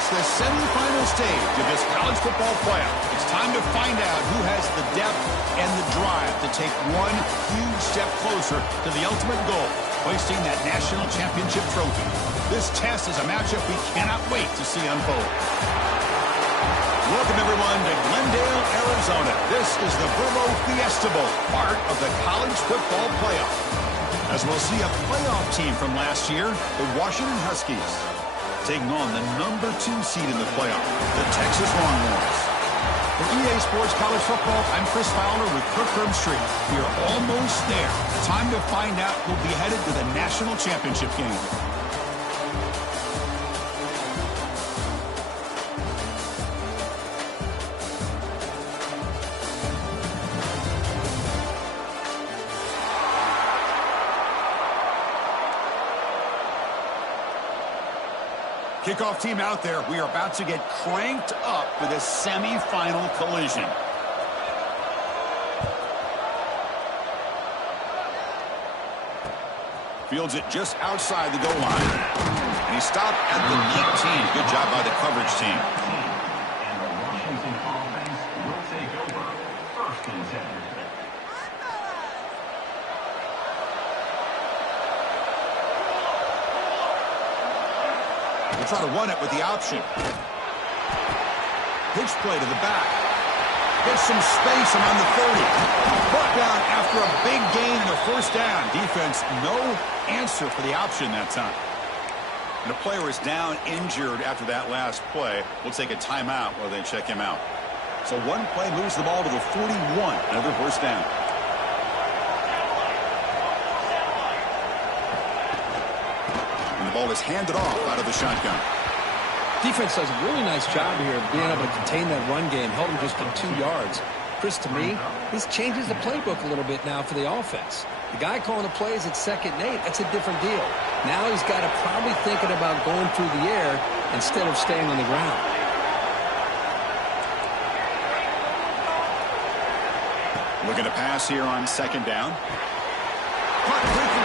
It's the semifinal stage of this college football playoff. It's time to find out who has the depth and the drive to take one huge step closer to the ultimate goal, hoisting that national championship trophy. This test is a matchup we cannot wait to see unfold. Welcome, everyone, to Glendale, Arizona. This is the Burro Fiesta Bowl, part of the college football playoff. As we'll see a playoff team from last year, the Washington Huskies, taking on the number 2 seed in the playoff, the Texas Longhorns. For EA Sports College Football, I'm Chris Fowler with Kirk Herbstreit. We are almost there. Time to find out who'll be headed to the national championship game. Kickoff team out there. We are about to get cranked up for this semifinal collision. Fields it just outside the goal line. And he stopped at the 19. Good job by the coverage team. And the Washington offense will take over first and 10. We'll try to run it with the option. Pitch play to the back. Gets some space around the 30. Brought down after a big gain and a first down. Defense, no answer for the option that time. And the player is down injured after that last play. We'll take a timeout while they check him out. So one play moves the ball to the 41. Another first down. The ball is handed off out of the shotgun. Defense does a really nice job here of being able to contain that run game, held him just to 2 yards. Chris, to me, this changes the playbook a little bit now for the offense. The guy calling the plays at 2nd and 8, that's a different deal. Now he's got to probably thinking about going through the air instead of staying on the ground. Looking to pass here on 2nd down. Caught quickly.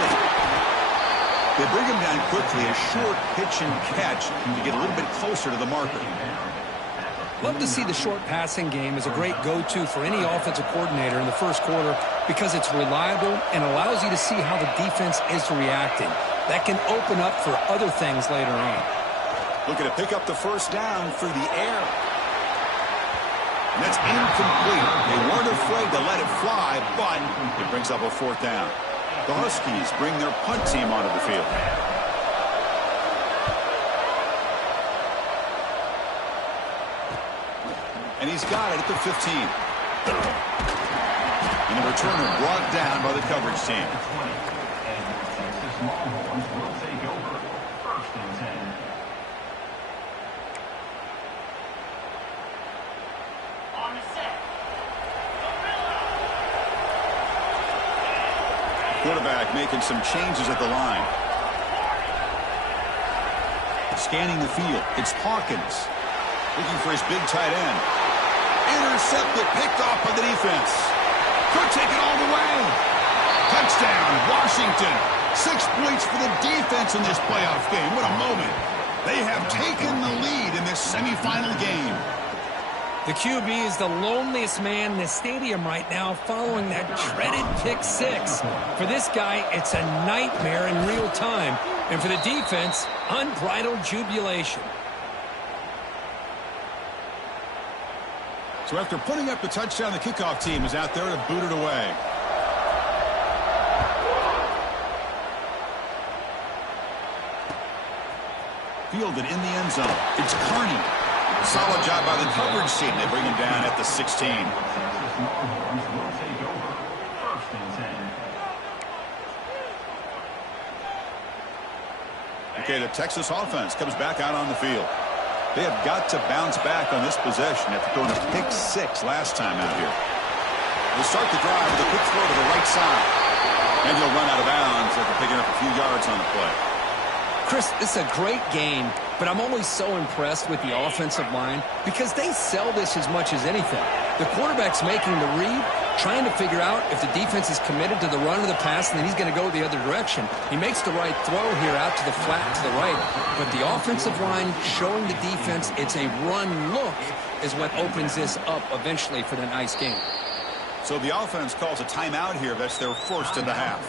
They bring him down quickly, a short pitch and catch to get a little bit closer to the marker. Love to see the short passing game as a great go-to for any offensive coordinator in the first quarter because it's reliable and allows you to see how the defense is reacting. That can open up for other things later on. Looking to pick up the first down through the air. And that's incomplete. They weren't afraid to let it fly, but it brings up a 4th down. The Huskies bring their punt team onto the field. And he's got it at the 15. And the returner brought down by the coverage team. And the Texas Longhorns will take over first and 10. On the set. Quarterback making some changes at the line. Scanning the field. It's Hawkins. Looking for his big tight end. Intercepted. Picked off by the defense. Could take it all the way. Touchdown, Washington. 6 points for the defense in this playoff game. What a moment. They have taken the lead in this semifinal game. The QB is the loneliest man in the stadium right now following that dreaded pick 6. For this guy, it's a nightmare in real time. And for the defense, unbridled jubilation. So after putting up the touchdown, the kickoff team is out there to boot it away. Fielded in the end zone. It's Kearney. Solid job by the coverage team. They bring him down at the 16. Okay, the Texas offense comes back out on the field. They have got to bounce back on this possession after throwing a pick 6 last time out here. They'll start the drive with a quick throw to the right side. And he'll run out of bounds after picking up a few yards on the play. Chris, this is a great game, but I'm always so impressed with the offensive line because they sell this as much as anything. The quarterback's making the read, trying to figure out if the defense is committed to the run or the pass, and then he's going to go the other direction. He makes the right throw here out to the flat to the right, but the offensive line showing the defense it's a run look is what opens this up eventually for the nice game. So the offense calls a timeout here. That's their first in the half.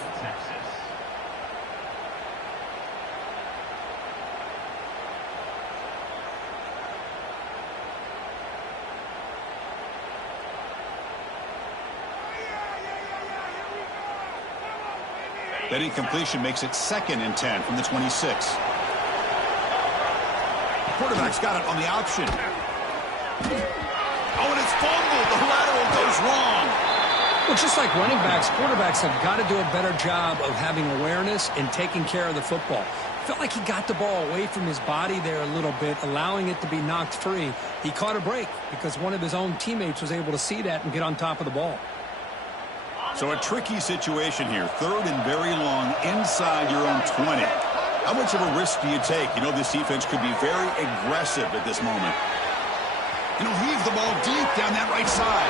That incompletion makes it 2nd and 10 from the 26. Quarterback's got it on the option. Oh, and it's fumbled. The lateral goes wrong. Well, just like running backs, quarterbacks have got to do a better job of having awareness and taking care of the football. Felt like he got the ball away from his body there a little bit, allowing it to be knocked free. He caught a break because one of his own teammates was able to see that and get on top of the ball. So a tricky situation here. 3rd and very long inside your own 20. How much of a risk do you take? You know, this defense could be very aggressive at this moment. You know, heave the ball deep down that right side.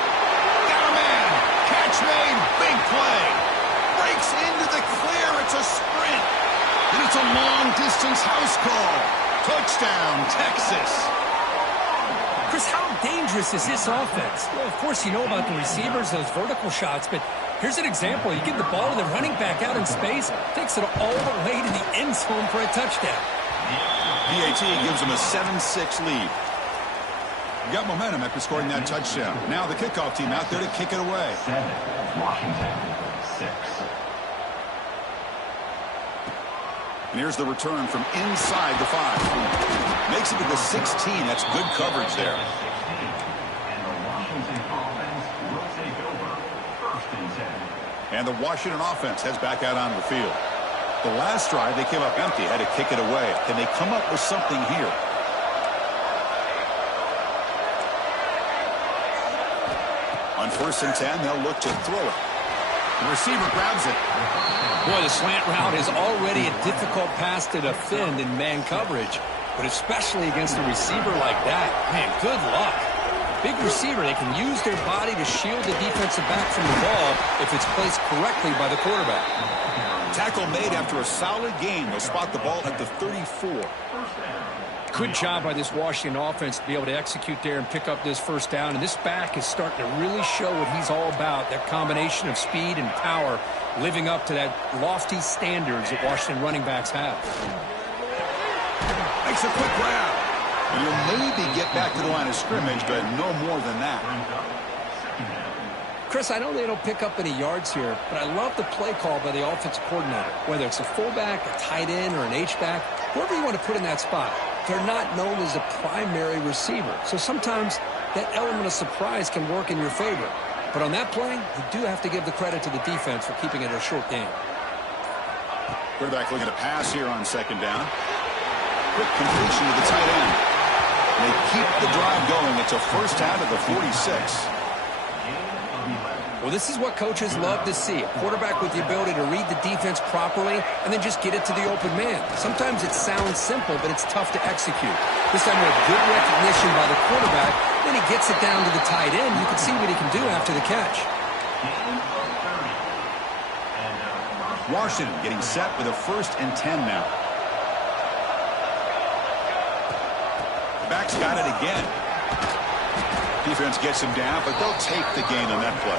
Got a man. Catch made. Big play. Breaks into the clear. It's a sprint. And it's a long-distance house call. Touchdown, Texas. Chris, how dangerous is this offense? Well, of course, you know about the receivers, those vertical shots, but here's an example. You give the ball to the running back out in space, takes it all the way to the end zone for a touchdown. PAT gives them a 7-6 lead. Got momentum after scoring that touchdown. Now the kickoff team out there to kick it away. 7, Washington, 6. And here's the return from inside the 5. Makes it to the 16. That's good coverage there. And the Washington offense will take over 1st and 10. And the Washington offense heads back out onto the field. The last drive, they came up empty, had to kick it away. Can they come up with something here? On 1st and 10, they'll look to throw it. The receiver grabs it. Boy, the slant route is already a difficult pass to defend in man coverage, but especially against a receiver like that. Man, good luck. Big receiver, they can use their body to shield the defensive back from the ball if it's placed correctly by the quarterback. Tackle made after a solid game. They'll spot the ball at the 34. Good job by this Washington offense to be able to execute there and pick up this 1st down. And this back is starting to really show what he's all about, that combination of speed and power, living up to that lofty standards that Washington running backs have. Makes a quick grab. And you'll maybe get back to the line of scrimmage, but no more than that. Chris, I know they don't pick up any yards here, but I love the play call by the offensive coordinator. Whether it's a fullback, a tight end, or an H-back, whoever you want to put in that spot, they're not known as a primary receiver. So sometimes that element of surprise can work in your favor. But on that play, you do have to give the credit to the defense for keeping it a short game. Quarterback looking to pass here on 2nd down. Quick completion to the tight end. They keep the drive going. It's a 1st down at the 46. Well, this is what coaches love to see. A quarterback with the ability to read the defense properly and then just get it to the open man. Sometimes it sounds simple, but it's tough to execute. This time with good recognition by the quarterback, then he gets it down to the tight end. You can see what he can do after the catch. Washington getting set with a 1st and 10 now. The back's got it again. Defense gets him down, but they'll take the gain on that play.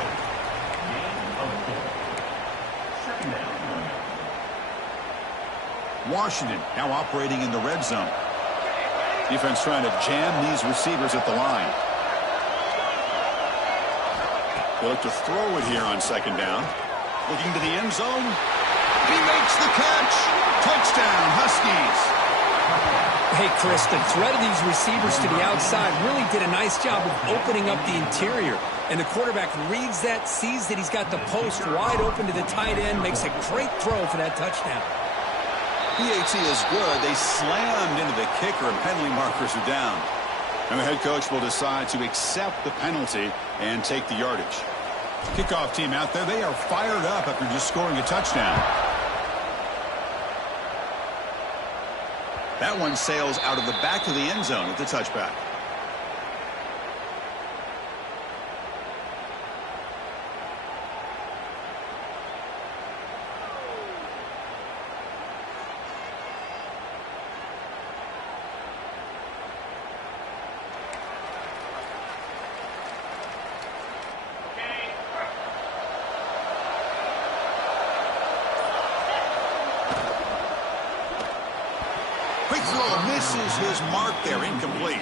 Washington now operating in the red zone. Defense trying to jam these receivers at the line. They look to throw it here on 2nd down. Looking to the end zone. He makes the catch. Touchdown, Huskies. Hey, Chris, the threat of these receivers to the outside really did a nice job of opening up the interior. And the quarterback reads that, sees that he's got the post wide open to the tight end, makes a great throw for that touchdown. PAT is good. They slammed into the kicker, and penalty markers are down. And the head coach will decide to accept the penalty and take the yardage. Kickoff team out there, they are fired up after just scoring a touchdown. That one sails out of the back of the end zone at the touchback. Quick throw misses his mark there, incomplete.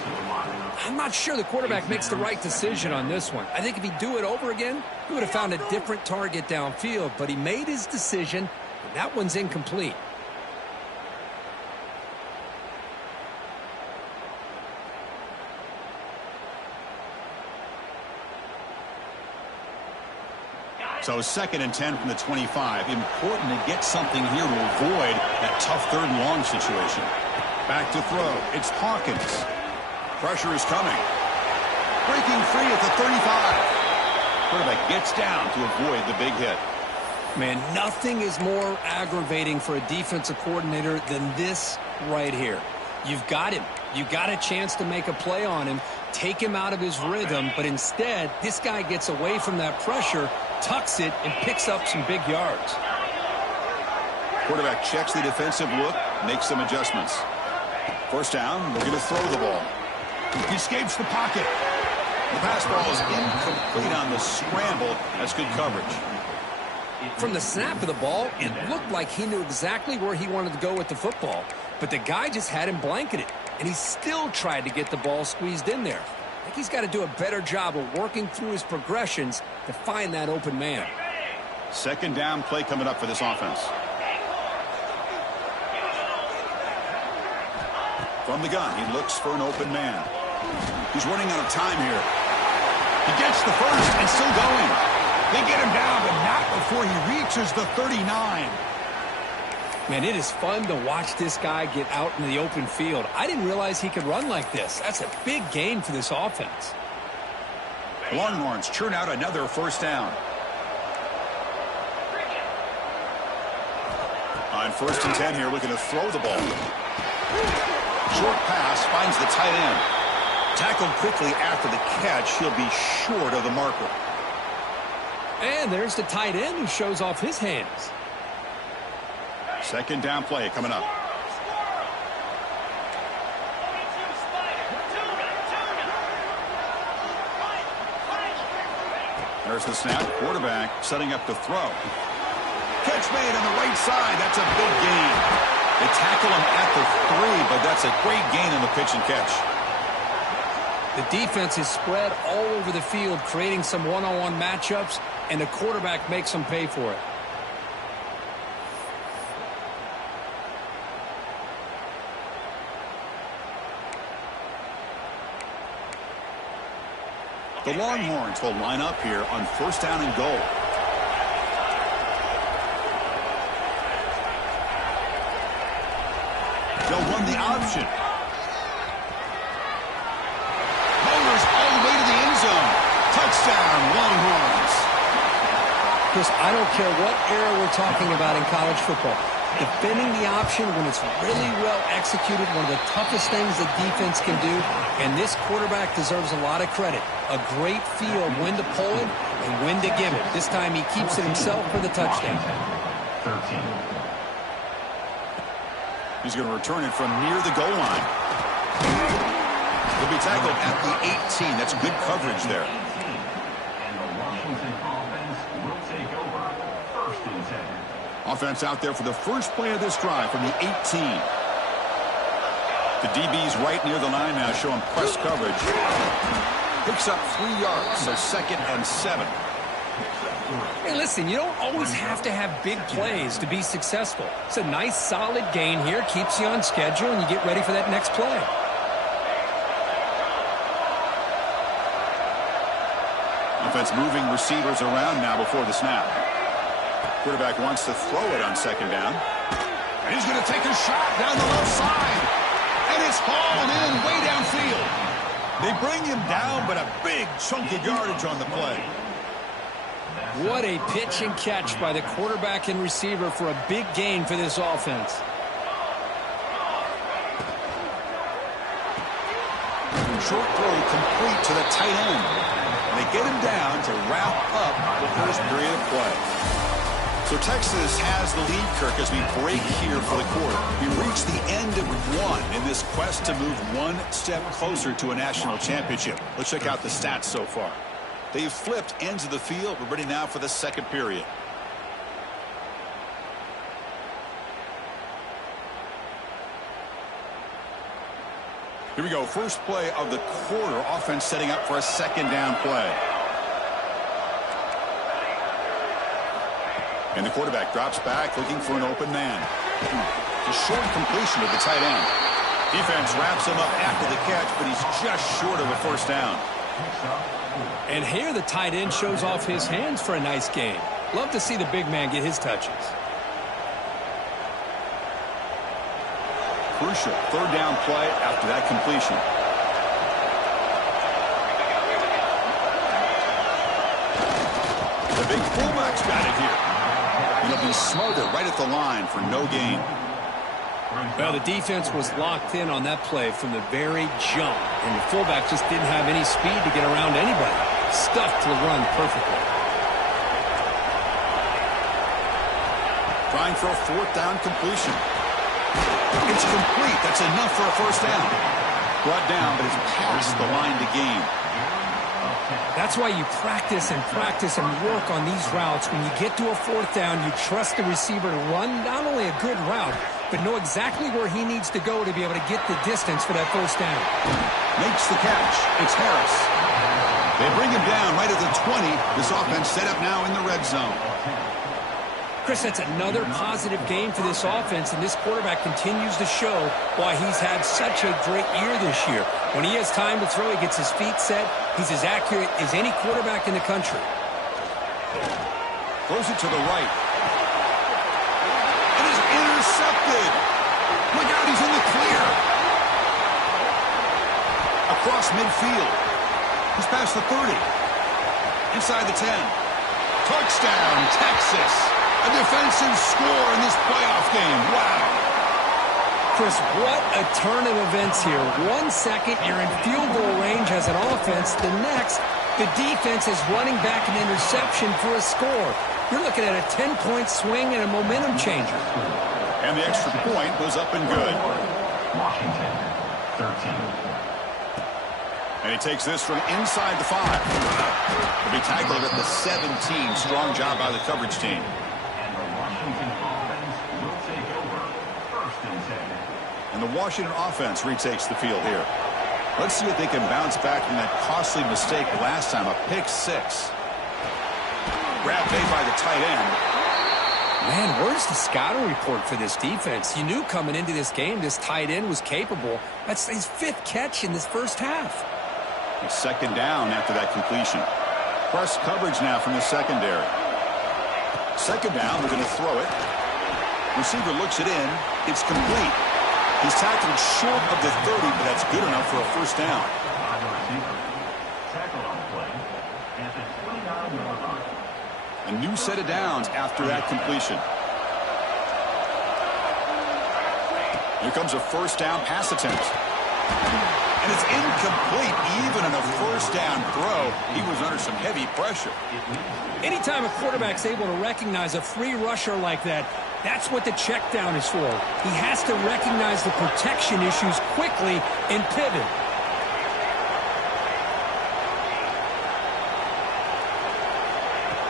I'm not sure the quarterback makes the right decision on this one. I think if he'd do it over again, he would have found a different target downfield, but he made his decision, and that one's incomplete. So 2nd and 10 from the 25. Important to get something here to avoid that tough 3rd and long situation. Back to throw. It's Hawkins. Pressure is coming. Breaking free at the 35. Quarterback gets down to avoid the big hit. Man, nothing is more aggravating for a defensive coordinator than this right here. You've got him. You got a chance to make a play on him, take him out of his rhythm, but instead, this guy gets away from that pressure, tucks it, and picks up some big yards. Quarterback checks the defensive look, makes some adjustments. 1st down, looking to throw the ball. He escapes the pocket. The pass ball is incomplete on the scramble. That's good coverage. From the snap of the ball, it looked like he knew exactly where he wanted to go with the football, but the guy just had him blanketed, and he still tried to get the ball squeezed in there. I think he's got to do a better job of working through his progressions to find that open man. 2nd down play coming up for this offense. From the gun, he looks for an open man. He's running out of time here. He gets the first and still going. They get him down, but not before he reaches the 39. Man, it is fun to watch this guy get out in the open field. I didn't realize he could run like this. That's a big gain for this offense. Longhorns churn out another 1st down. On 1st and 10 here, looking to throw the ball. Short pass finds the tight end. Tackled quickly after the catch. He'll be short of the marker. And there's the tight end who shows off his hands. 2nd down play coming up. There's the snap. Quarterback setting up to throw. Catch made on the right side. That's a big gain. They tackle him at the 3, but that's a great gain on the pitch and catch. The defense is spread all over the field, creating some one-on-one matchups, and the quarterback makes them pay for it. The Longhorns will line up here on 1st down and goal. They'll run the option. Motors all the way to the end zone. Touchdown, Longhorns. Chris, I don't care what era we're talking about in college football. Defending the option when it's really well executed, one of the toughest things the defense can do, and this quarterback deserves a lot of credit. A great feel of when to pull it and when to give it. This time he keeps it himself for the touchdown. 13. He's going to return it from near the goal line. He'll be tackled at the 18. That's good coverage there. And the Washington offense will take over. 1st and 10. Offense out there for the first play of this drive from the 18. The DB's right near the line now showing press coverage. Picks up 3 yards, so 2nd and 7. Hey, listen, you don't always have to have big plays to be successful. It's a nice, solid gain here, keeps you on schedule, and you get ready for that next play. Offense moving receivers around now before the snap. Quarterback wants to throw it on 2nd down. And he's going to take a shot down the left side. And it's hauled in way downfield. They bring him down, but a big chunk of yardage on the play. What a pitch and catch by the quarterback and receiver for a big gain for this offense. Short throw complete to the tight end. And they get him down to wrap up the first period of play. So Texas has the lead, Kirk, as we break here for the quarter. We reach the end of one in this quest to move one step closer to a national championship. Let's check out the stats so far. They've flipped ends of the field. We're ready now for the 2nd period. Here we go. First play of the quarter. Offense setting up for a second down play. And the quarterback drops back looking for an open man. A short completion to the tight end. Defense wraps him up after the catch, but he's just short of a first down. And here the tight end shows off his hands for a nice game. Love to see the big man get his touches. Crucial third down play after that completion. The big fullback's got it here. He'll be smothered right at the line for no gain. Well, the defense was locked in on that play from the very jump, and the fullback just didn't have any speed to get around anybody. Stuffed the run perfectly. Trying for a fourth down completion. It's complete. That's enough for a first down. Brought down, but it's past the line to gain. That's why you practice and work on these routes. When you get to a fourth down, you trust the receiver to run not only a good route, but know exactly where he needs to go to be able to get the distance for that first down. Makes the catch. It's Harris. They bring him down right at the 20. This offense set up now in the red zone. Chris, that's another positive game for this offense, and this quarterback continues to show why he's had such a great year this year. When he has time to throw, he gets his feet set. He's as accurate as any quarterback in the country. Throws it to the right. It is intercepted. Look out, he's in the clear. Across midfield. He's past the 30. Inside the 10. Touchdown, Texas. A defensive score in this playoff game. Wow. Chris, what a turn of events here. 1 second, you're in field goal range as an offense. The next, the defense is running back an interception for a score. You're looking at a 10-point swing and a momentum changer. And the extra point was up and good. Washington, 13. And he takes this from inside the 5. He'll be tackled at the 17. Strong job by the coverage team. And the Washington offense retakes the field here. Let's see if they can bounce back from that costly mistake last time, a pick 6. Grab made by the tight end. Man, where's the scouting report for this defense? You knew coming into this game this tight end was capable. That's his 5th catch in this first half. It's second down after that completion. Press coverage now from the secondary. Second down, they're going to throw it. Receiver looks it in. It's complete. He's tackled short of the 30, but that's good enough for a first down. A new set of downs after that completion. Here comes a first down pass attempt. And it's incomplete. Even in a first down throw, he was under some heavy pressure. Anytime a quarterback's able to recognize a free rusher like that, that's what the check down is for. He has to recognize the protection issues quickly and pivot.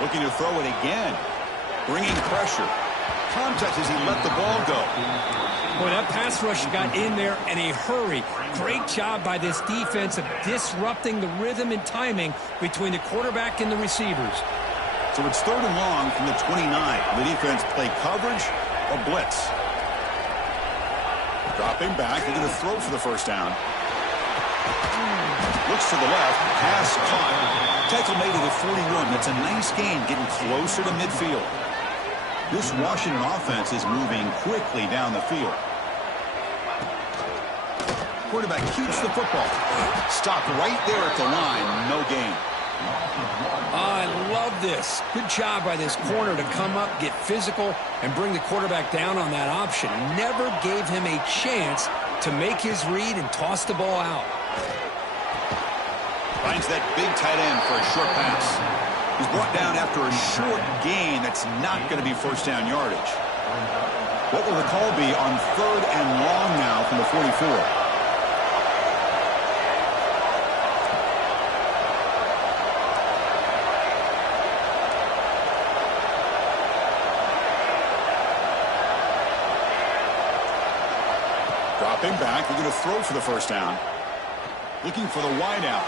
Looking to throw it again. Bringing pressure. Contact as he let the ball go. Boy, that pass rush got in there in a hurry. Great job by this defense of disrupting the rhythm and timing between the quarterback and the receivers. So it's third and long from the 29. The defense play coverage or blitz. Dropping back. They're going to throw for the first down. Looks to the left. Pass caught. Tackle made to the 41. That's a nice gain, getting closer to midfield. This Washington offense is moving quickly down the field. Quarterback keeps the football. Stopped right there at the line. No gain. I love this. Good job by this corner to come up, get physical, and bring the quarterback down on that option. Never gave him a chance to make his read and toss the ball out. Finds that big tight end for a short pass. He's brought down after a short gain that's not going to be first down yardage. What will the call be on third and long now from the 44? Dropping back, they're going to throw for the first down. looking for the wideout.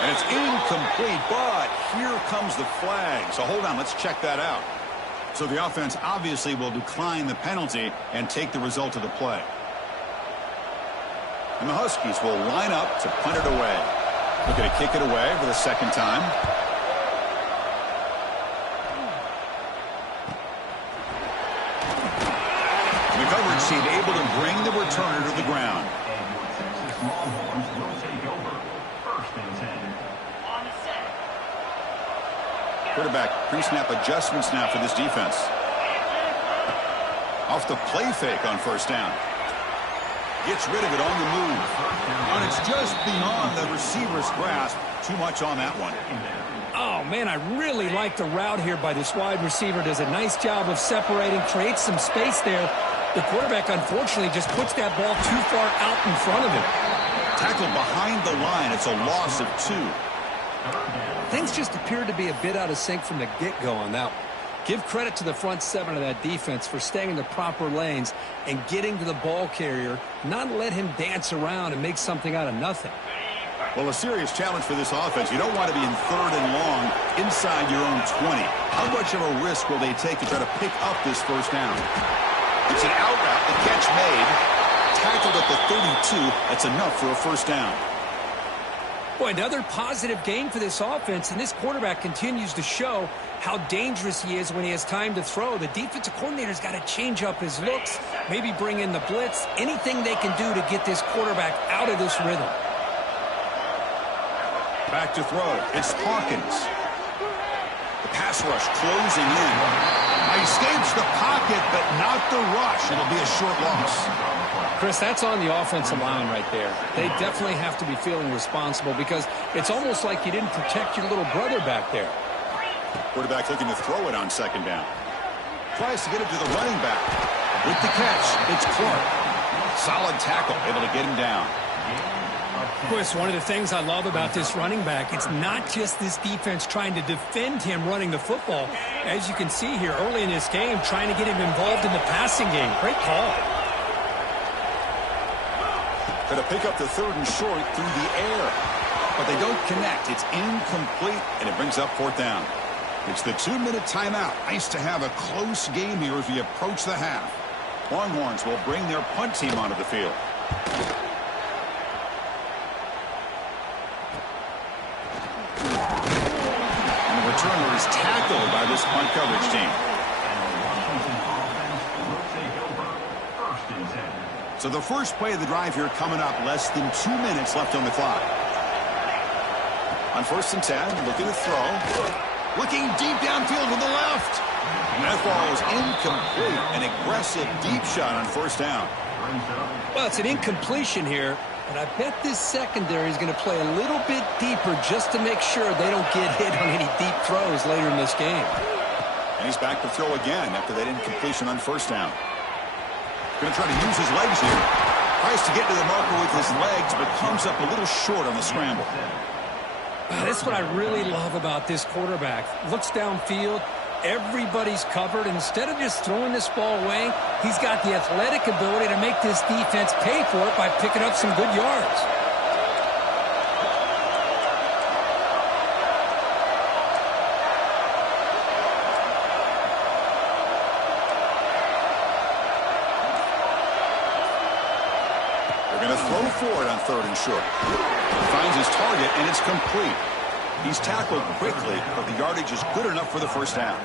And it's incomplete, but here comes the flag. So hold on, let's check that out. So the offense obviously will decline the penalty and take the result of the play. And the Huskies will line up to punt it away. Looking to kick it away for the second time. The coverage team able to bring the returner to the ground. Quarterback pre-snap adjustments now for this defense. Off the play fake on first down. Gets rid of it on the move. And it's just beyond the receiver's grasp. Too much on that one. Oh, man, I really like the route here by this wide receiver. Does a nice job of separating, creates some space there. The quarterback, unfortunately, just puts that ball too far out in front of him. Tackled behind the line. It's a loss of 2. Things just appeared to be a bit out of sync from the get-go on that one. Give credit to the front 7 of that defense for staying in the proper lanes and getting to the ball carrier, not let him dance around and make something out of nothing. Well, a serious challenge for this offense. You don't want to be in 3rd and long inside your own 20. How much of a risk will they take to try to pick up this first down? It's an out route. The catch made. Tackled at the 32. That's enough for a first down. Boy, another positive game for this offense, and this quarterback continues to show how dangerous he is when he has time to throw. The defensive coordinator's got to change up his looks, maybe bring in the blitz, anything they can do to get this quarterback out of this rhythm. Back to throw. It's Hawkins. The pass rush closing in. He escapes the pocket, but not the rush. It'll be a short loss. Chris, that's on the offensive line right there. They definitely have to be feeling responsible because it's almost like you didn't protect your little brother back there. Quarterback looking to throw it on second down. Tries to get it to the running back. With the catch, it's Clark. Solid tackle, able to get him down. Chris, one of the things I love about this running back, it's not just this defense trying to defend him running the football. As you can see here early in this game, trying to get him involved in the passing game. Great call. Going to pick up the 3rd and short through the air. But they don't connect. It's incomplete, and it brings up 4th down. It's the 2-minute timeout. Nice to have a close game here as we approach the half. Longhorns will bring their punt team onto the field. And the returner is tackled by this punt coverage team. So the first play of the drive here coming up, less than 2 minutes left on the clock. On 1st and 10, looking to throw. Looking deep downfield to the left. And that ball is incomplete. An aggressive deep shot on 1st down. Well, it's an incompletion here, but I bet this secondary is going to play a little bit deeper just to make sure they don't get hit on any deep throws later in this game. And he's back to throw again after that incompletion on 1st down. Going to try to use his legs here. Tries to get to the marker with his legs, but comes up a little short on the scramble. That's what I really love about this quarterback. Looks downfield. Everybody's covered. Instead of just throwing this ball away, he's got the athletic ability to make this defense pay for it by picking up some good yards. Forward on 3rd and short. He finds his target, and it's complete. He's tackled quickly, but the yardage is good enough for the first down.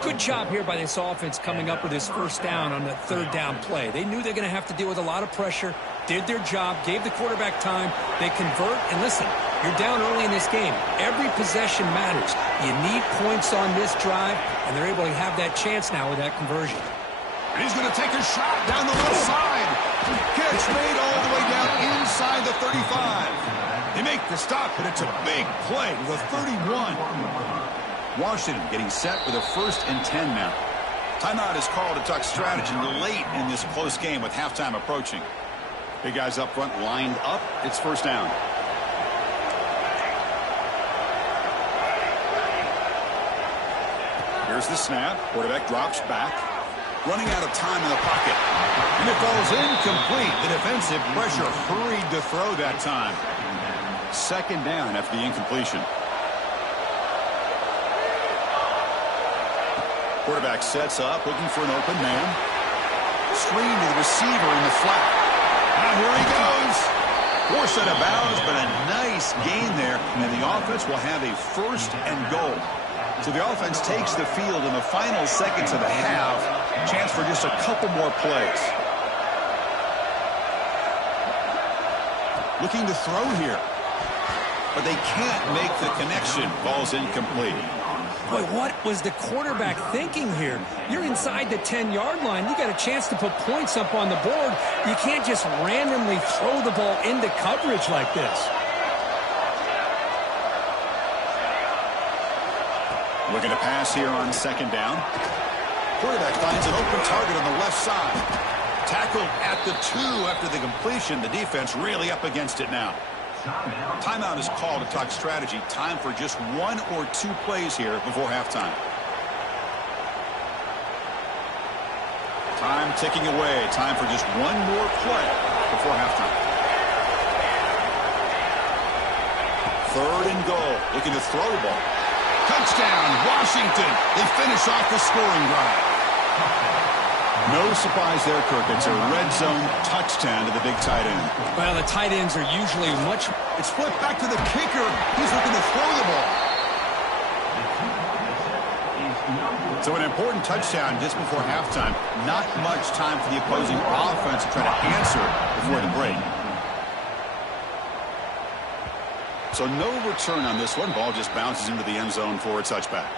Good job here by this offense coming up with this first down on the 3rd down play. They knew they're going to have to deal with a lot of pressure, did their job, gave the quarterback time. They convert, and listen, you're down early in this game. Every possession matters. You need points on this drive, and they're able to have that chance now with that conversion. And he's going to take a shot down the left side. Catch made all the way down inside the 35. They make the stop, and it's a big play to the 31. Washington getting set with a 1st and 10 now. Timeout is called to talk strategy late in this close game with halftime approaching. Big guys up front lined up. It's 1st down. Here's the snap. Quarterback drops back. Running out of time in the pocket. And it falls incomplete. The defensive pressure hurried to throw that time. Second down after the incompletion. Quarterback sets up, looking for an open man. Screen to the receiver in the flat. Now here he goes. Forced out of bounds, but a nice gain there. And the offense will have a first and goal. So the offense takes the field in the final seconds of the half. Chance for just a couple more plays. Looking to throw here. But they can't make the connection. Ball's incomplete. Boy, what was the quarterback thinking here? You're inside the 10-yard line. You got a chance to put points up on the board. You can't just randomly throw the ball into coverage like this. Looking to pass here on second down. Quarterback finds an open target on the left side. Tackled at the 2 after the completion. The defense really up against it now. Timeout is called to talk strategy. Time for just 1 or 2 plays here before halftime. Time ticking away. Time for just 1 more play before halftime. Third and goal. Looking to throw the ball. Touchdown, Washington. They finish off the scoring drive. No surprise there, Kirk. It's a red zone touchdown to the big tight end. Well, the tight ends are usually much... It's flipped back to the kicker. He's looking to throw the ball. So an important touchdown just before halftime. Not much time for the opposing offense to try to answer before the break. So no return on this one. Ball just bounces into the end zone for a touchback.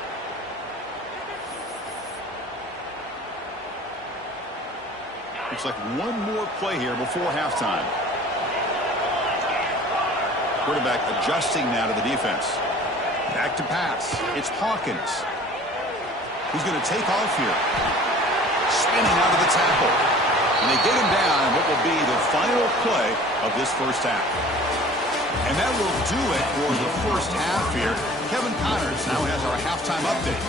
Looks like 1 more play here before halftime. Quarterback adjusting now to the defense. Back to pass. It's Hawkins. He's going to take off here. Spinning out of the tackle. And they get him down in what will be the final play of this first half. And that will do it for the first half here. Kevin Connors now has our halftime update.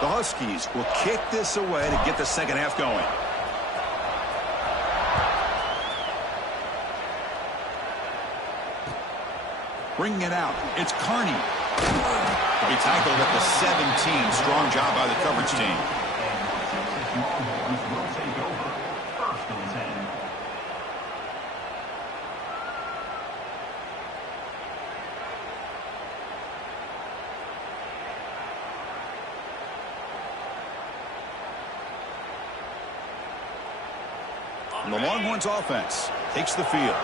The Huskies will kick this away to get the second half going. Bringing it out. It's Carney. He tackled at the 17. Strong job by the coverage team. And the Longhorns offense takes the field.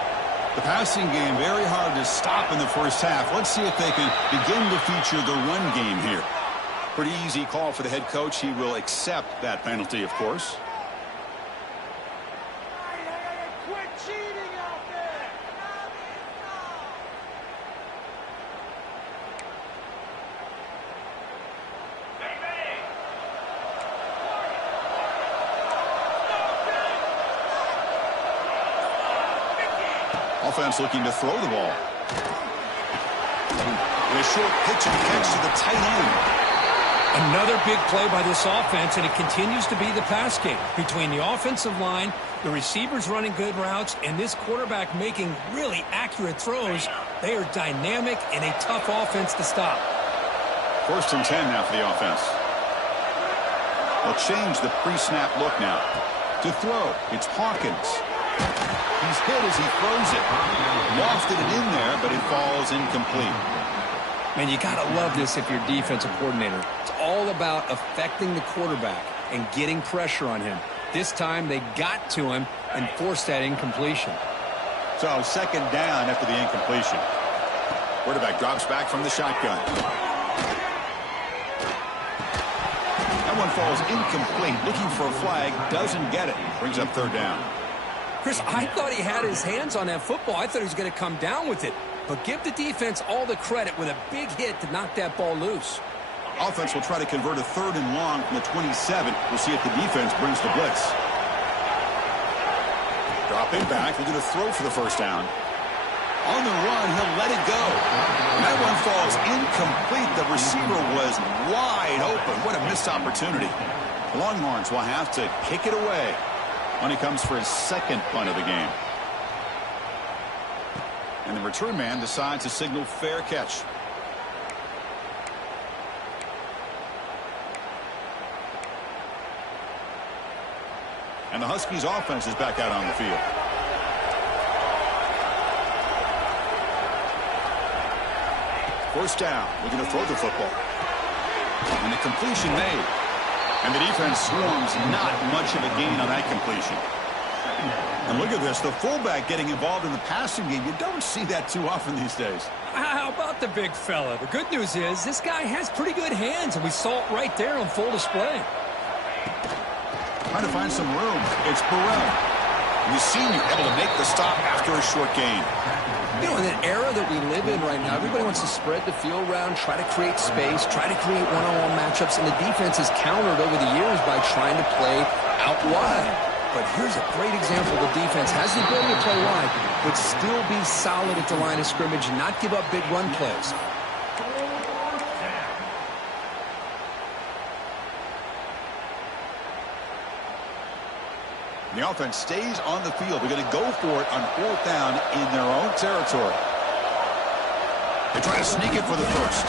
The passing game very hard to stop in the first half. Let's see if they can begin to feature the run game here. Pretty easy call for the head coach. He will accept that penalty, of course. Quit cheating out there! Offense looking to throw the ball. And a short pitch and catch to the tight end. Another big play by this offense, and it continues to be the pass game. Between the offensive line, the receivers running good routes, and this quarterback making really accurate throws, they are dynamic and a tough offense to stop. 1st and 10 now for the offense. They'll change the pre-snap look now. To throw, it's Hawkins. He's hit as he throws it. Lofted it in there, but it falls incomplete. Man, you got to love this if you're defensive coordinator. It's all about affecting the quarterback and getting pressure on him. This time they got to him and forced that incompletion. So second down after the incompletion. Quarterback drops back from the shotgun. That one falls incomplete. Looking for a flag. Doesn't get it. Brings up third down. Chris, I thought he had his hands on that football. I thought he was going to come down with it. But give the defense all the credit with a big hit to knock that ball loose. Offense will try to convert a 3rd and long from the 27. We'll see if the defense brings the blitz. Dropping back, looking to throw for the first down. On the run, he'll let it go. And that one falls incomplete. The receiver was wide open. What a missed opportunity. The Longhorns will have to kick it away when he comes for his second punt of the game. And the return man decides to signal fair catch. And the Huskies offense is back out on the field. First down, looking to throw the football. And the completion made. And the defense swarms, not much of a gain on that completion. And look at this, the fullback getting involved in the passing game. You don't see that too often these days. How about the big fella? The good news is this guy has pretty good hands, and we saw it right there on full display. Trying to find some room. It's Burrell. The senior able to make the stop after a short gain. You know, in an era that we live in right now, everybody wants to spread the field around, try to create space, try to create one-on-one matchups, and the defense has countered over the years by trying to play out wide. But here's a great example. The defense has the ability to play wide, but still be solid at the line of scrimmage and not give up big run plays. The offense stays on the field. They're going to go for it on fourth down in their own territory. They try to sneak it for the first.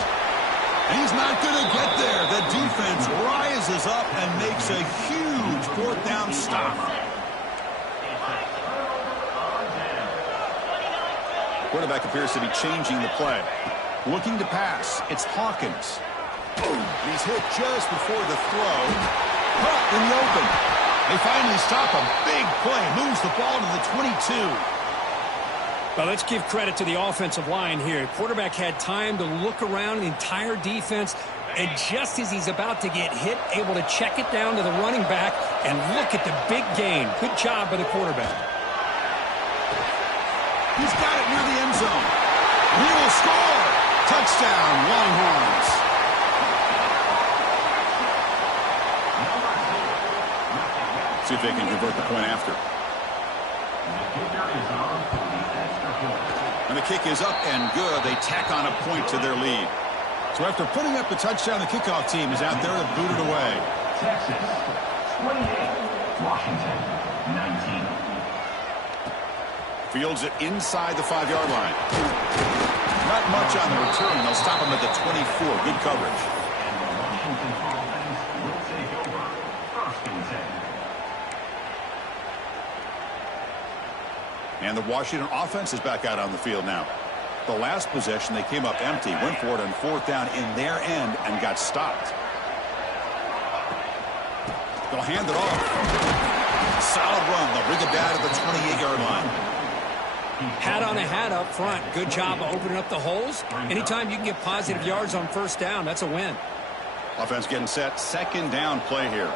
And he's not going to get there. The defense rises up and makes a huge fourth down stop. Quarterback appears to be changing the play. Looking to pass. It's Hawkins. He's hit just before the throw. Caught in the open. They finally stop him. Big play. Moves the ball to the 22. Well, let's give credit to the offensive line here. Quarterback had time to look around the entire defense, and just as he's about to get hit, able to check it down to the running back, and look at the big gain. Good job by the quarterback. He's got it near the end zone. He will score. Touchdown, Longhorns. See if they can convert the point after. And the kick is up and good. They tack on a point to their lead. So after putting up the touchdown, the kickoff team is out there to boot it away. Texas 28, Washington 19. Fields it inside the 5-yard line. Not much on the return. They'll stop him at the 24. Good coverage. And the Washington offense will take over first and 10. And the Washington offense is back out on the field now. The last possession, they came up empty, went for it on fourth down in their end, and got stopped. They'll hand it off. Solid run. They'll bring it down to the 28-yard line. Hat on a hat up front. Good job of opening up the holes. Anytime you can get positive yards on first down, that's a win. Offense getting set. Second down play here.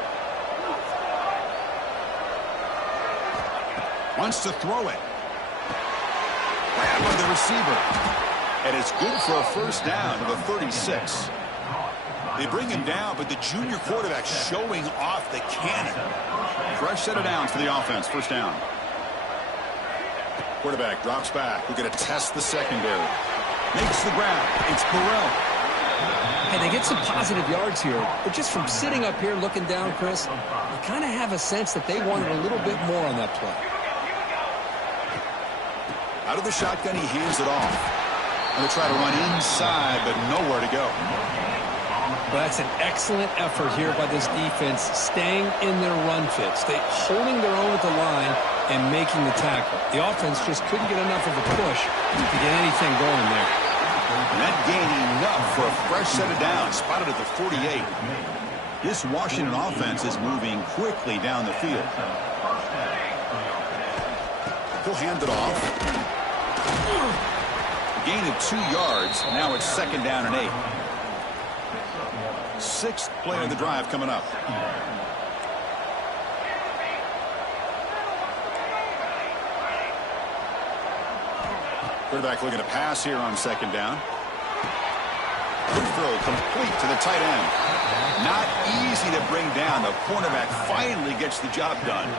Wants to throw it. Grab by the receiver. And it's good for a first down to the 36. They bring him down, but the junior quarterback showing off the cannon. Fresh set of downs for the offense. First down. Quarterback drops back. We're going to test the secondary. Makes the grab. It's Burrell. And they get some positive yards here, but just from sitting up here looking down, Chris, I kind of have a sense that they wanted a little bit more on that play. Out of the shotgun, he hands it off. Going to try to run inside, but nowhere to go. Well, that's an excellent effort here by this defense, staying in their run fits. They holding their own at the line and making the tackle. The offense just couldn't get enough of a push to get anything going there. And that gain enough for a fresh set of downs, spotted at the 48. This Washington offense is moving quickly down the field. He'll hand it off. Gain of 2 yards. Now it's second down and 8. Sixth play of the drive coming up. Quarterback looking to pass here on second down. Good throw complete to the tight end. Not easy to bring down. The cornerback finally gets the job done.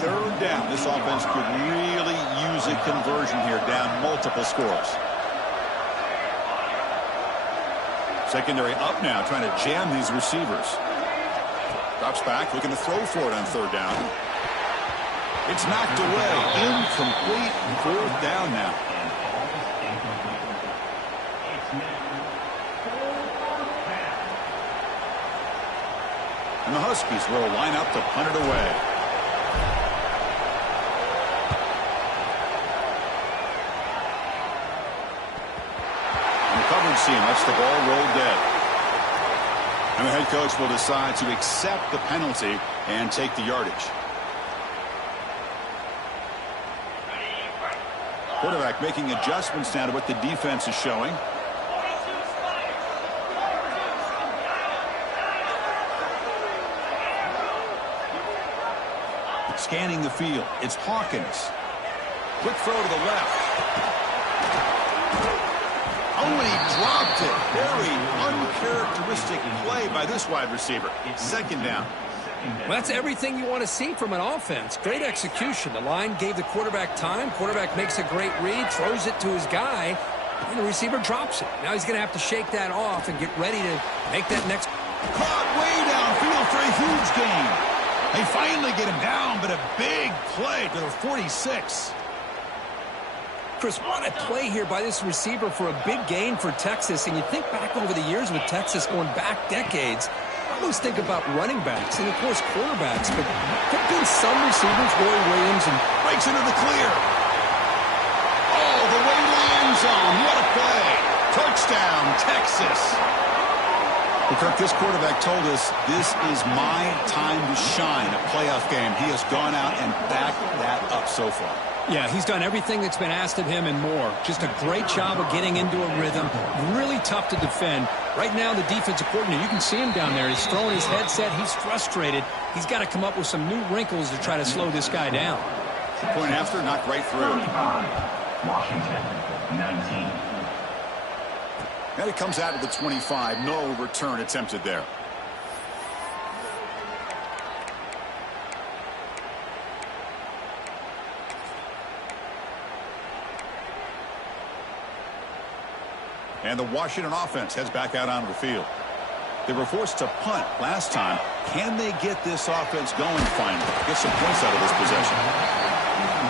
Third down. This offense could really use a conversion here, down multiple scores. Secondary up now, trying to jam these receivers. Drops back, looking to throw for it on third down. It's knocked away. Incomplete. Fourth down now. And the Huskies will line up to punt it away. And the coverage team lets the ball roll dead. And the head coach will decide to accept the penalty and take the yardage. Quarterback making adjustments now to what the defense is showing. Scanning the field. It's Hawkins. Quick throw to the left. Oh, and he dropped it. Very uncharacteristic play by this wide receiver. Second down. Well, that's everything you want to see from an offense. Great execution. The line gave the quarterback time. Quarterback makes a great read, throws it to his guy, and the receiver drops it. Now he's going to have to shake that off and get ready to make that next. Caught way downfield for a huge gain. They finally get him down, but a big play to the 46. Chris, what a play here by this receiver for a big gain for Texas. And you think back over the years with Texas going back decades, I always think about running backs and, of course, quarterbacks. But there have been some receivers, Roy Williams, and breaks into the clear. Oh, the way to the end zone. What a play. Touchdown, Texas. Well, Kirk, this quarterback told us this is my time to shine, a playoff game. He has gone out and backed that up so far. Yeah, he's done everything that's been asked of him and more. Just a great job of getting into a rhythm. Really tough to defend. Right now, the defensive coordinator, you can see him down there. He's throwing his headset. He's frustrated. He's got to come up with some new wrinkles to try to slow this guy down. Point after, knocked right through. Washington, 19. And it comes out of the 25. No return attempted there. And the Washington offense heads back out onto the field. They were forced to punt last time. Can they get this offense going finally? Get some points out of this possession.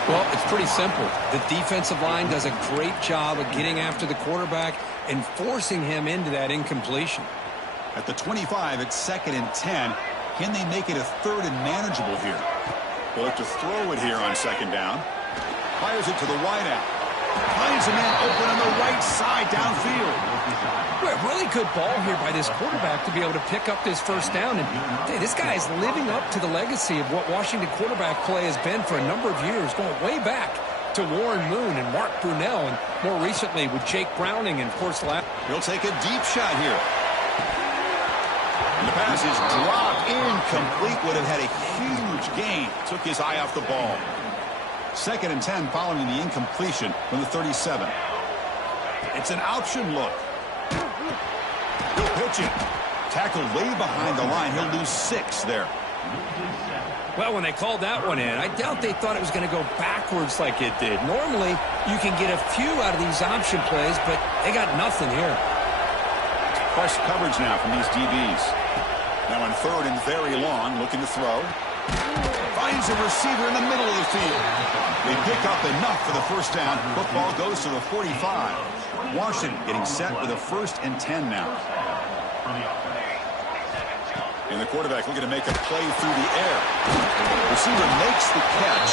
Well, it's pretty simple. The defensive line does a great job of getting after the quarterback and forcing him into that incompletion. At the 25, it's 2nd and 10. Can they make it a 3rd and manageable here? They'll have to throw it here on 2nd down. Fires it to the wideout. Finds a man open on the right side downfield. A really good ball here by this quarterback to be able to pick up this first down. And hey, this guy is living up to the legacy of what Washington quarterback play has been for a number of years, going way back to Warren Moon and Mark Brunell, and more recently with Jake Browning and, of course, he'll take a deep shot here. And the pass is dropped, incomplete. Would have had a huge gain. Took his eye off the ball. 2nd and 10 following the incompletion from the 37. It's an option look. He'll pitch it. Tackled way behind the line. He'll lose 6 there. Well, when they called that one in, I doubt they thought it was going to go backwards like it did. Normally, you can get a few out of these option plays, but they got nothing here. Fresh coverage now from these DBs. Now on 3rd and very long, looking to throw. Finds a receiver in the middle of the field. They pick up enough for the first down. Football goes to the 45. Washington getting set with a 1st and 10 now. And the quarterback looking to make a play through the air. Receiver makes the catch.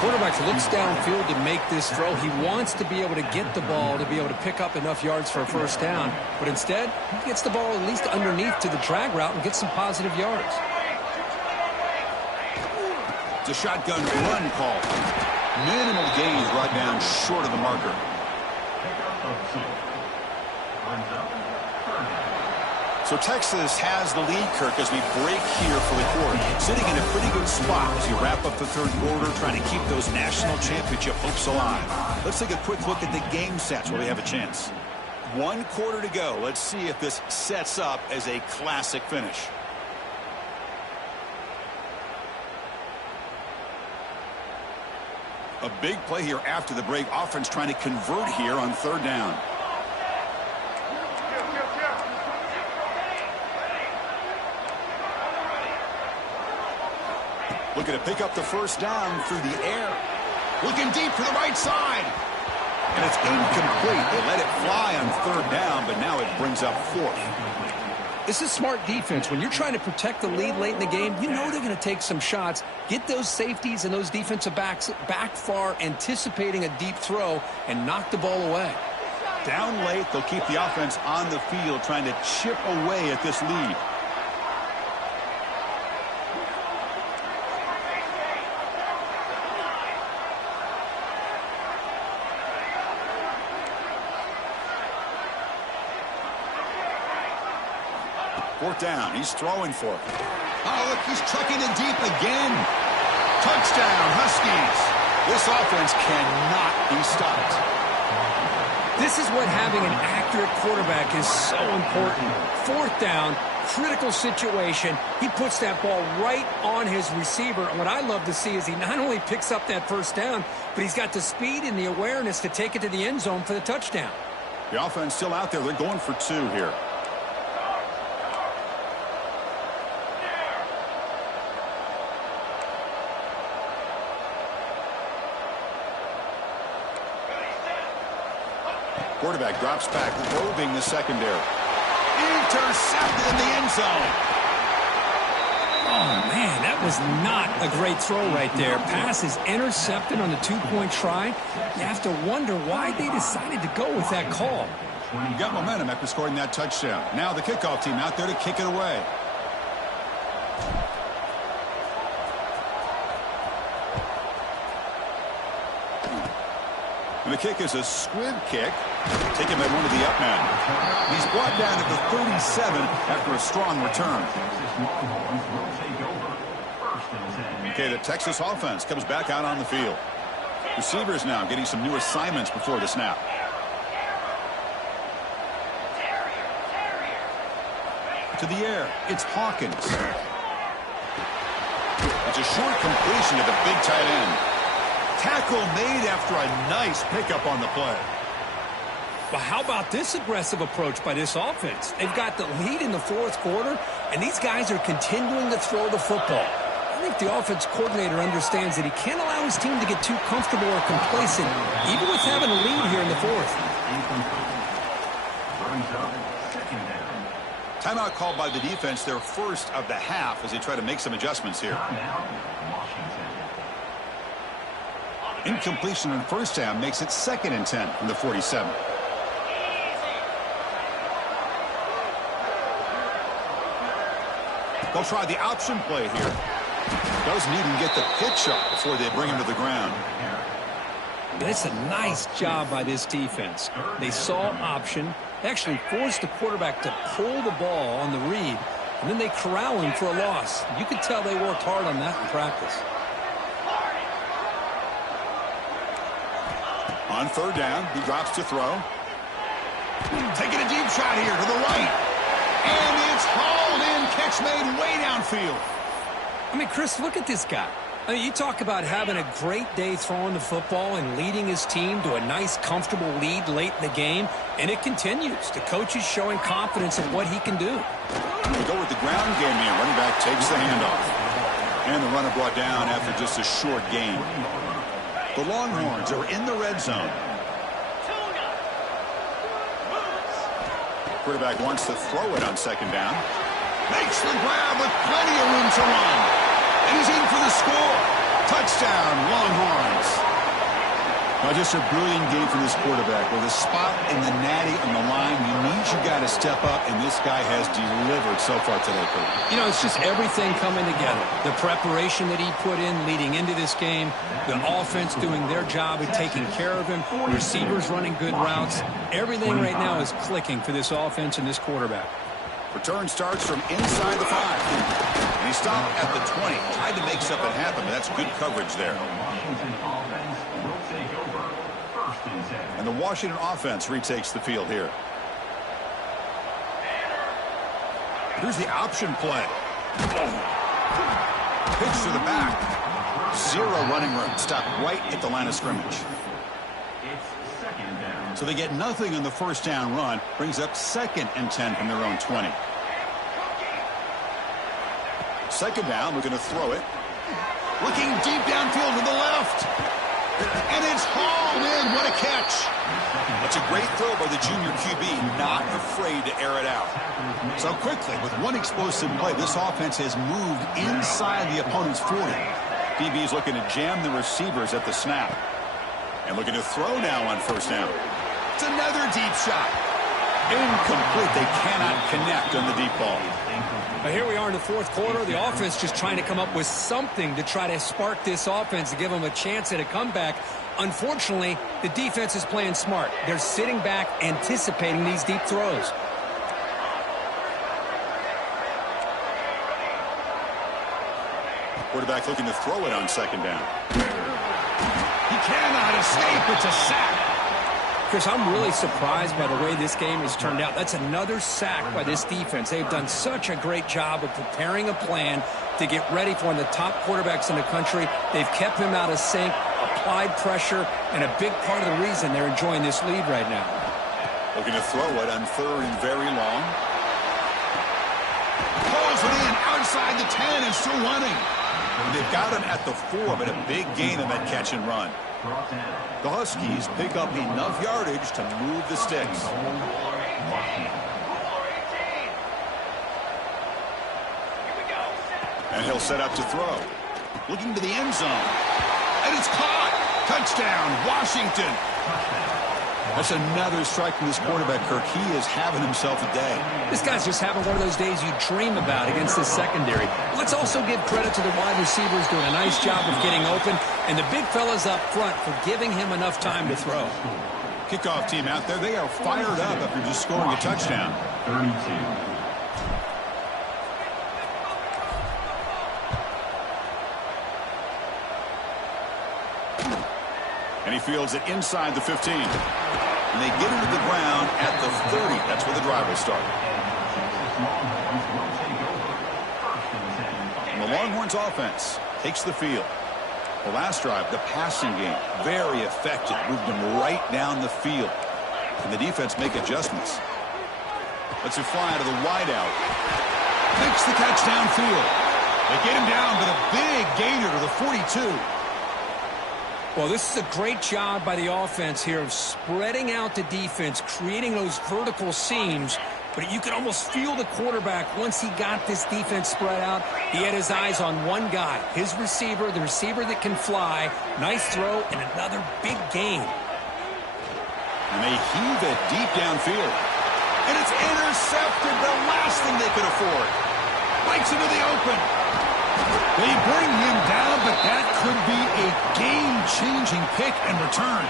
Quarterback looks downfield to make this throw. He wants to be able to get the ball to be able to pick up enough yards for a first down. But instead, he gets the ball at least underneath to the drag route and gets some positive yards. It's a shotgun run call. Minimal gains right down short of the marker. So Texas has the lead, Kirk, as we break here for the quarter. Sitting in a pretty good spot as you wrap up the 3rd quarter, trying to keep those national championship hopes alive. Let's take a quick look at the game sets where we have a chance. 1 quarter to go. Let's see if this sets up as a classic finish. A big play here after the break. Offense trying to convert here on third down. Looking to pick up the first down through the air. Looking deep to the right side. And it's incomplete. They let it fly on third down, but now it brings up fourth. This is smart defense. When you're trying to protect the lead late in the game, you know they're going to take some shots, get those safeties and those defensive backs back far, anticipating a deep throw, and knock the ball away. Down late, they'll keep the offense on the field, trying to chip away at this lead. Fourth down. He's throwing for it. Oh, look, he's trucking it deep again. Touchdown, Huskies. This offense cannot be stopped. This is what having an accurate quarterback is so important. Fourth down, critical situation. He puts that ball right on his receiver. And what I love to see is he not only picks up that first down, but he's got the speed and the awareness to take it to the end zone for the touchdown. The offense still out there. They're going for two here. Quarterback drops back, roving the secondary. Intercepted in the end zone. Oh, man, that was not a great throw right there. Pass is intercepted on the two-point try. You have to wonder why they decided to go with that call. Got momentum after scoring that touchdown. Now the kickoff team out there to kick it away. And the kick is a squib kick, taken by one of the up men. He's brought down at the 37 after a strong return. Okay, the Texas offense comes back out on the field. Receivers now getting some new assignments before the snap. To the air, it's Hawkins. It's a short completion to the big tight end. Tackle made after a nice pickup on the play. But how about this aggressive approach by this offense? They've got the lead in the fourth quarter, and these guys are continuing to throw the football. I think the offense coordinator understands that he can't allow his team to get too comfortable or complacent, even with having a lead here in the fourth. Timeout called by the defense, their first of the half, as they try to make some adjustments here. Incompletion on first down makes it 2nd and 10 from the 47. They'll try the option play here. Doesn't even get the pitch up before they bring him to the ground. It's a nice job by this defense. They saw option, actually forced the quarterback to pull the ball on the read, and then they corral him for a loss. You could tell they worked hard on that in practice. On third down, he drops to throw. Taking a deep shot here to the right. And it's hauled in. Catch made way downfield. I mean, Chris, look at this guy. I mean, you talk about having a great day throwing the football and leading his team to a nice, comfortable lead late in the game, and it continues. The coach is showing confidence in what he can do. We go with the ground game here. Running back takes the handoff. And the runner brought down after just a short gain. The Longhorns are in the red zone. Quarterback wants to throw it on second down. Makes the grab with plenty of room to run. And he's in for the score. Touchdown, Longhorns. Now, just a brilliant game for this quarterback. With a spot in the natty on the line, you got to step up, and this guy has delivered so far today, Kurt. You know, it's just everything coming together. The preparation that he put in leading into this game, the offense doing their job of taking care of him, receivers running good routes. Everything right now is clicking for this offense and this quarterback. Return starts from inside the 5. And he stopped at the 20. Tried to make something happen, but that's good coverage there. And the Washington offense retakes the field here. Here's the option play. Pitch to the back. Zero running room. Stop right at the line of scrimmage. It's second down. So they get nothing on the first down run. Brings up 2nd and 10 from their own 20. Second down, we're going to throw it. Looking deep downfield to the left. And it's hauled in. What a catch. That's a great throw by the junior QB, not afraid to air it out. So quickly, with one explosive play, this offense has moved inside the opponent's 40. DB's looking to jam the receivers at the snap. And looking to throw now on first down. It's another deep shot. Incomplete. They cannot connect on the deep ball. But here we are in the fourth quarter. The offense just trying to come up with something to try to spark this offense to give them a chance at a comeback. Unfortunately, the defense is playing smart. They're sitting back, anticipating these deep throws. Quarterback looking to throw it on second down. He cannot escape. It's a sack. Chris, I'm really surprised by the way this game has turned out. That's another sack by this defense. They've done such a great job of preparing a plan to get ready for one of the top quarterbacks in the country. They've kept him out of sync, applied pressure, and a big part of the reason they're enjoying this lead right now. Looking to throw it on 3rd and very long. Pulls it in outside the 10 and still running. And they've got him at the 4, but a big gain on that catch and run. The Huskies pick up enough yardage to move the sticks. And he'll set up to throw. Looking to the end zone. And it's caught. Touchdown, Washington. That's another strike from this quarterback, Kirk. He is having himself a day. This guy's just having one of those days you dream about against this secondary. Let's also give credit to the wide receivers doing a nice job of getting open, and the big fellas up front for giving him enough time to throw. Kickoff team out there, they are fired up after just scoring a touchdown. 32. And he fields it inside the 15. And they get him to the ground at the 30. That's where the drive will start. And the Longhorns offense takes the field. The last drive, the passing game, very effective. Moved them right down the field. And the defense make adjustments. Lets it fly out of the wideout. Makes the catch downfield. They get him down, but a big gainer to the 42. Well, this is a great job by the offense here of spreading out the defense, creating those vertical seams. But you could almost feel the quarterback once he got this defense spread out. He had his eyes on one guy, his receiver, the receiver that can fly. Nice throw and another big gain. And they heave it deep downfield. And it's intercepted, the last thing they could afford. Bites into the open. They bring him down, but that could be a game-changing pick and return.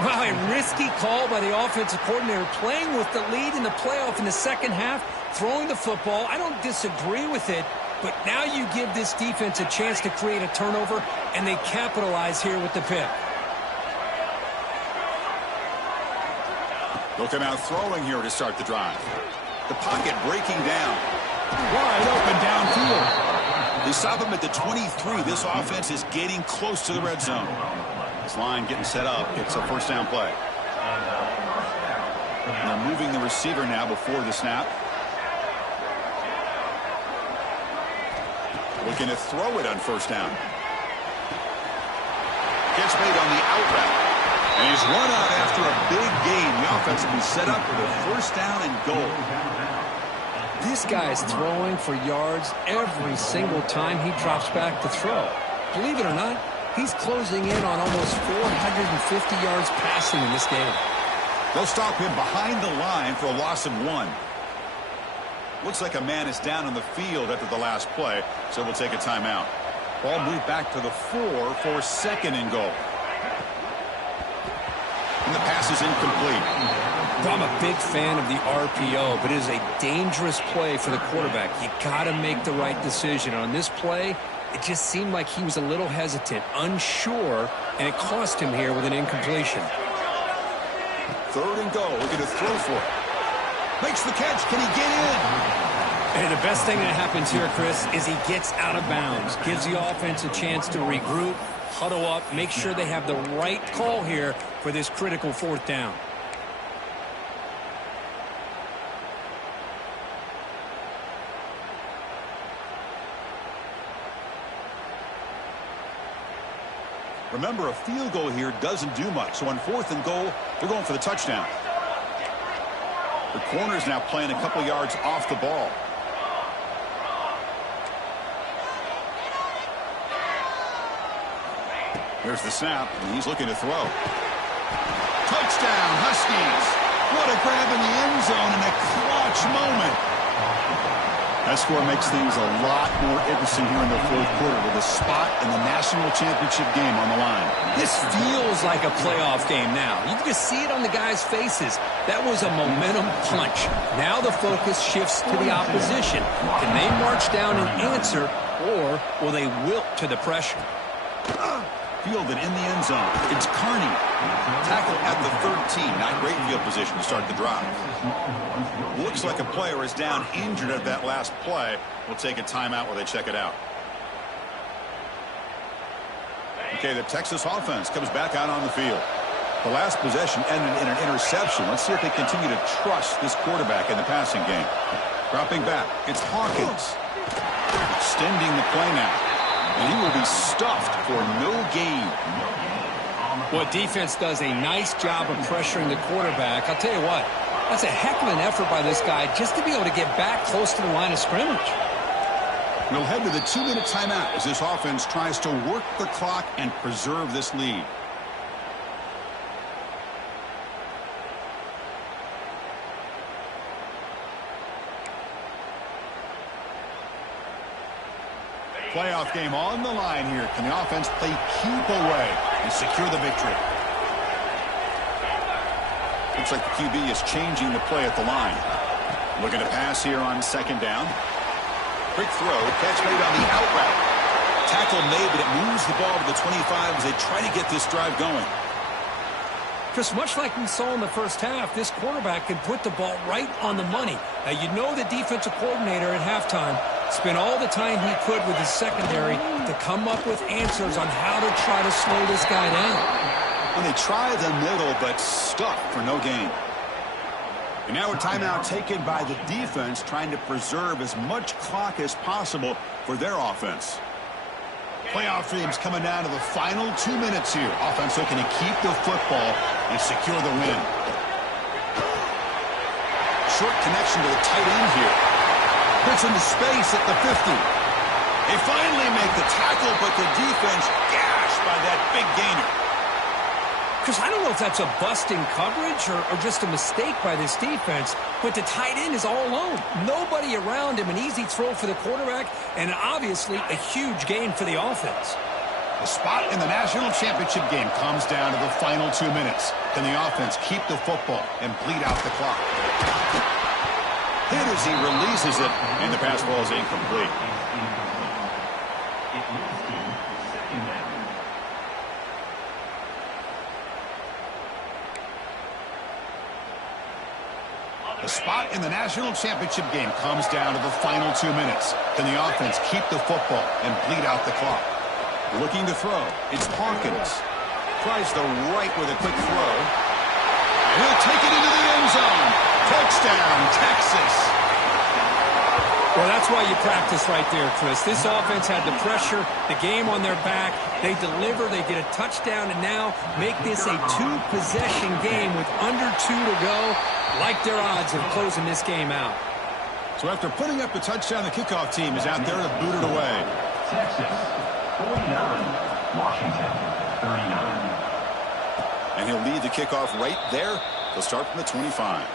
Wow, a risky call by the offensive coordinator, playing with the lead in the playoff in the second half, throwing the football. I don't disagree with it, but now you give this defense a chance to create a turnover, and they capitalize here with the pick. They'll come out throwing here to start the drive. The pocket breaking down. Wide open downfield. They stop him at the 23. This offense is getting close to the red zone. This line getting set up. It's a first down play. And they're moving the receiver now before the snap. Looking to throw it on first down. Catch made on the out route. And he's run out after a big gain. The offense will be set up with a first down and goal. This guy is throwing for yards every single time he drops back to throw. Believe it or not, he's closing in on almost 450 yards passing in this game. They'll stop him behind the line for a loss of 1. Looks like a man is down on the field after the last play, so we'll take a timeout. Ball moved back to the 4 for second and goal. And the pass is incomplete. I'm a big fan of the RPO, but it is a dangerous play for the quarterback. You got to make the right decision. On this play, it just seemed like he was a little hesitant, unsure, and it cost him here with an incompletion. Third and goal. Looking to throw for it. Makes the catch. Can he get in? Hey, the best thing that happens here, Chris, is he gets out of bounds, gives the offense a chance to regroup, huddle up, make sure they have the right call here for this critical fourth down. Remember, a field goal here doesn't do much. So on 4th and goal, they're going for the touchdown. The corner's now playing a couple yards off the ball. Here's the snap, and he's looking to throw. Touchdown, Huskies! What a grab in the end zone in a clutch moment. That score makes things a lot more interesting here in the 4th quarter with a spot in the national championship game on the line. This feels like a playoff game now. You can just see it on the guys' faces. That was a momentum punch. Now the focus shifts to the opposition. Can they march down and answer, or will they wilt to the pressure? Fielded in the end zone. It's Carney. Tackle at the 13. Not great field position to start the drive. Looks like a player is down injured at that last play. We'll take a timeout while they check it out. Okay, the Texas offense comes back out on the field. The last possession ended in an interception. Let's see if they continue to trust this quarterback in the passing game. Dropping back, it's Hawkins. Extending the play now. And he will be stuffed for no gain. Well, defense does a nice job of pressuring the quarterback. I'll tell you what, that's a heck of an effort by this guy just to be able to get back close to the line of scrimmage. We'll head to the 2-minute timeout as this offense tries to work the clock and preserve this lead. Playoff game on the line here. Can the offense play keep away and secure the victory? Looks like the QB is changing the play at the line. Looking to pass here on 2nd down. Quick throw. Catch made on the out route. Tackle made, but it moves the ball to the 25 as they try to get this drive going. Chris, much like we saw in the first half, this quarterback can put the ball right on the money. Now, you know the defensive coordinator at halftime spent all the time he could with his secondary to come up with answers on how to try to slow this guy down. And they try the middle, but stuck for no gain. And now a timeout taken by the defense, trying to preserve as much clock as possible for their offense. Playoff teams coming down to the final 2 minutes here. Offense looking to keep the football and secure the win. Short connection to the tight end here. Puts into space at the 50. They finally make the tackle, but the defense gashed by that big gainer. Chris, I don't know if that's a busting coverage or just a mistake by this defense, but the tight end is all alone. Nobody around him, an easy throw for the quarterback, and obviously a huge gain for the offense. The spot in the national championship game comes down to the final 2 minutes. Can the offense keep the football and bleed out the clock? Hit as he releases it, and the pass ball is incomplete. The spot in the national championship game comes down to the final 2 minutes. Can the offense keep the football and bleed out the clock? Looking to throw. It's Hawkins. Tries the right with a quick throw. And he'll take it into the end zone. Touchdown, Texas. Well, that's why you practice right there, Chris. This offense had the pressure, the game on their back. They deliver, they get a touchdown, and now make this a 2-possession game with under 2 to go. Like their odds of closing this game out. So after putting up the touchdown, the kickoff team is out there to boot it away. Texas, 49. Washington, 39. And he'll lead the kickoff right there. They'll start from the 25.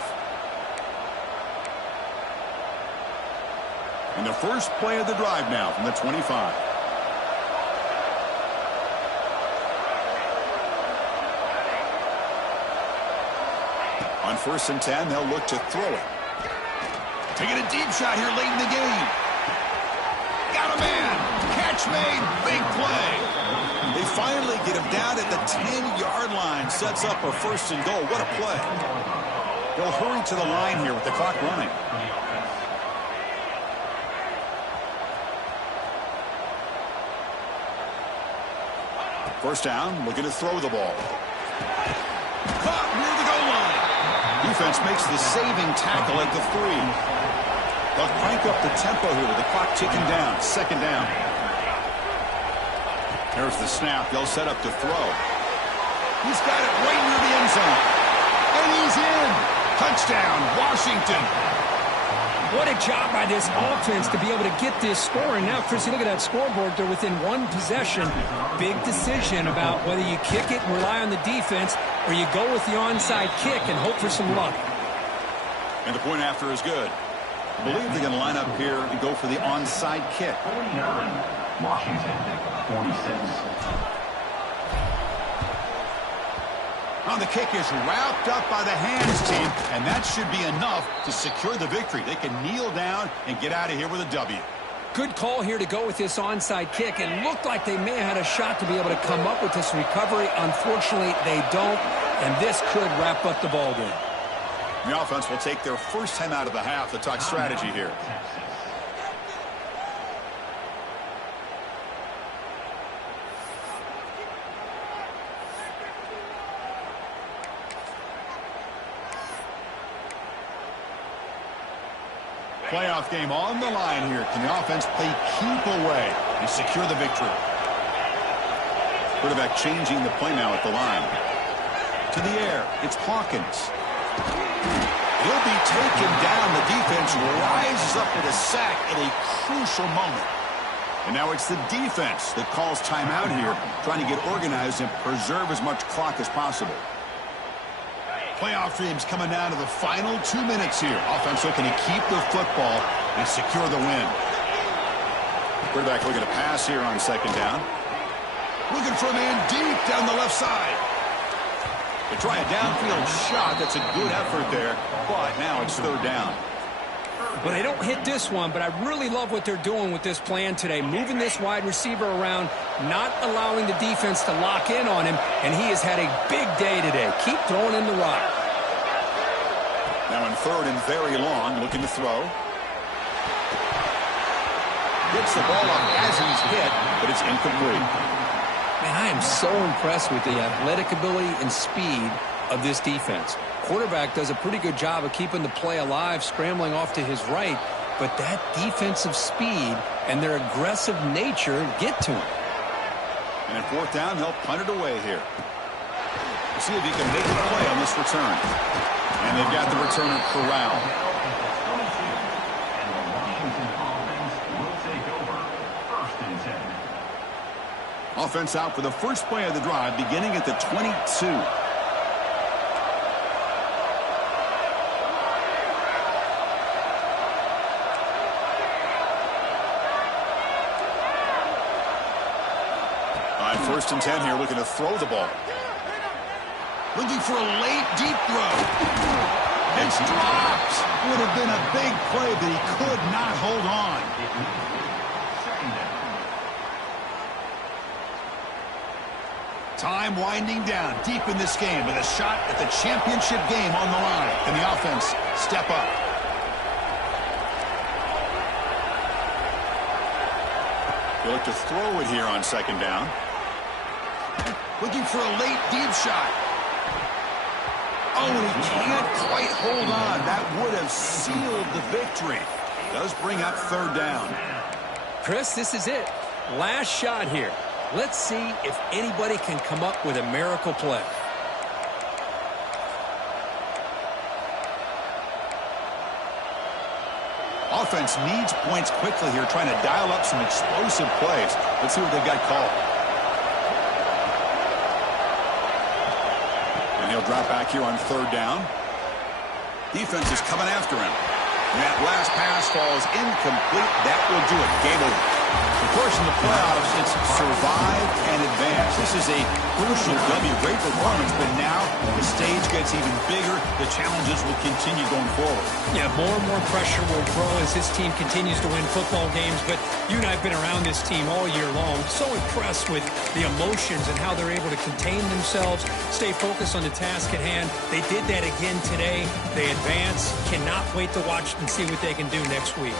And the first play of the drive now from the 25. On 1st and 10, they'll look to throw it. Taking a deep shot here late in the game. Got a man. Catch made. Big play. They finally get him down at the 10-yard line. Sets up a 1st and goal. What a play. They'll hurry to the line here with the clock running. First down, looking to throw the ball. Caught near the goal line. Defense makes the saving tackle at the 3. They'll crank up the tempo here with the clock ticking down. Second down. There's the snap. They'll set up to throw. He's got it right near the end zone. And he's in. Touchdown, Washington. What a job by this offense to be able to get this score. And now, Chris, you look at that scoreboard. They're within one possession. Big decision about whether you kick it and rely on the defense or you go with the onside kick and hope for some luck. And the point after is good. I believe they're going to line up here and go for the onside kick. 49, Washington, 46. Now the kick is wrapped up by the hands team, and that should be enough to secure the victory. They can kneel down and get out of here with a W. Good call here to go with this onside kick. It looked like they may have had a shot to be able to come up with this recovery. Unfortunately, they don't, and this could wrap up the ball game. The offense will take their first time out of the half to talk strategy here. Playoff game on the line here. Can the offense play keep away and secure the victory? Quarterback changing the play now at the line. To the air. It's Hawkins. He'll be taken down. The defense rises up with a sack at a crucial moment. And now it's the defense that calls timeout here, trying to get organized and preserve as much clock as possible. Playoff dreams coming down to the final 2 minutes here. Offense looking to keep the football and secure the win. Quarterback looking to pass here on second down. Looking for a man deep down the left side. They try a downfield shot. That's a good effort there, but now it's third down. Well, they don't hit this one, but I really love what they're doing with this plan today. Moving this wide receiver around, not allowing the defense to lock in on him, and he has had a big day today. Keep throwing in the rock. Now in third and very long, looking to throw. Gets the ball up as he's hit, but it's incomplete. Man, I am so impressed with the athletic ability and speed of this defense. Quarterback does a pretty good job of keeping the play alive, scrambling off to his right, but that defensive speed and their aggressive nature get to him. And at fourth down, they'll punt it away here. We'll see if he can make a play on this return. And they've got the returner corralled. And the Washington offense will take over. First and 10. Offense out for the first play of the drive, beginning at the 22. First and 10 here, looking to throw the ball. Looking for a late, deep throw. It's dropped. Would have been a big play, but he could not hold on. Time winding down deep in this game with a shot at the championship game on the line. Can the offense step up? They look to throw it here on second down. Looking for a late deep shot. Oh, and he can't quite hold on. That would have sealed the victory. Does bring up third down. Chris, this is it. Last shot here. Let's see if anybody can come up with a miracle play. Offense needs points quickly here, trying to dial up some explosive plays. Let's see what they've got called. And he'll drop back here on third down. Defense is coming after him. And that last pass falls incomplete. That will do it. Game over. Of course, in the playoffs, it's survive and advance. This is a crucial W. Great performance, but now the stage gets even bigger. The challenges will continue going forward. Yeah, more and more pressure will grow as this team continues to win football games. But you and I have been around this team all year long. So impressed with the emotions and how they're able to contain themselves, stay focused on the task at hand. They did that again today. They advance. Cannot wait to watch and see what they can do next week.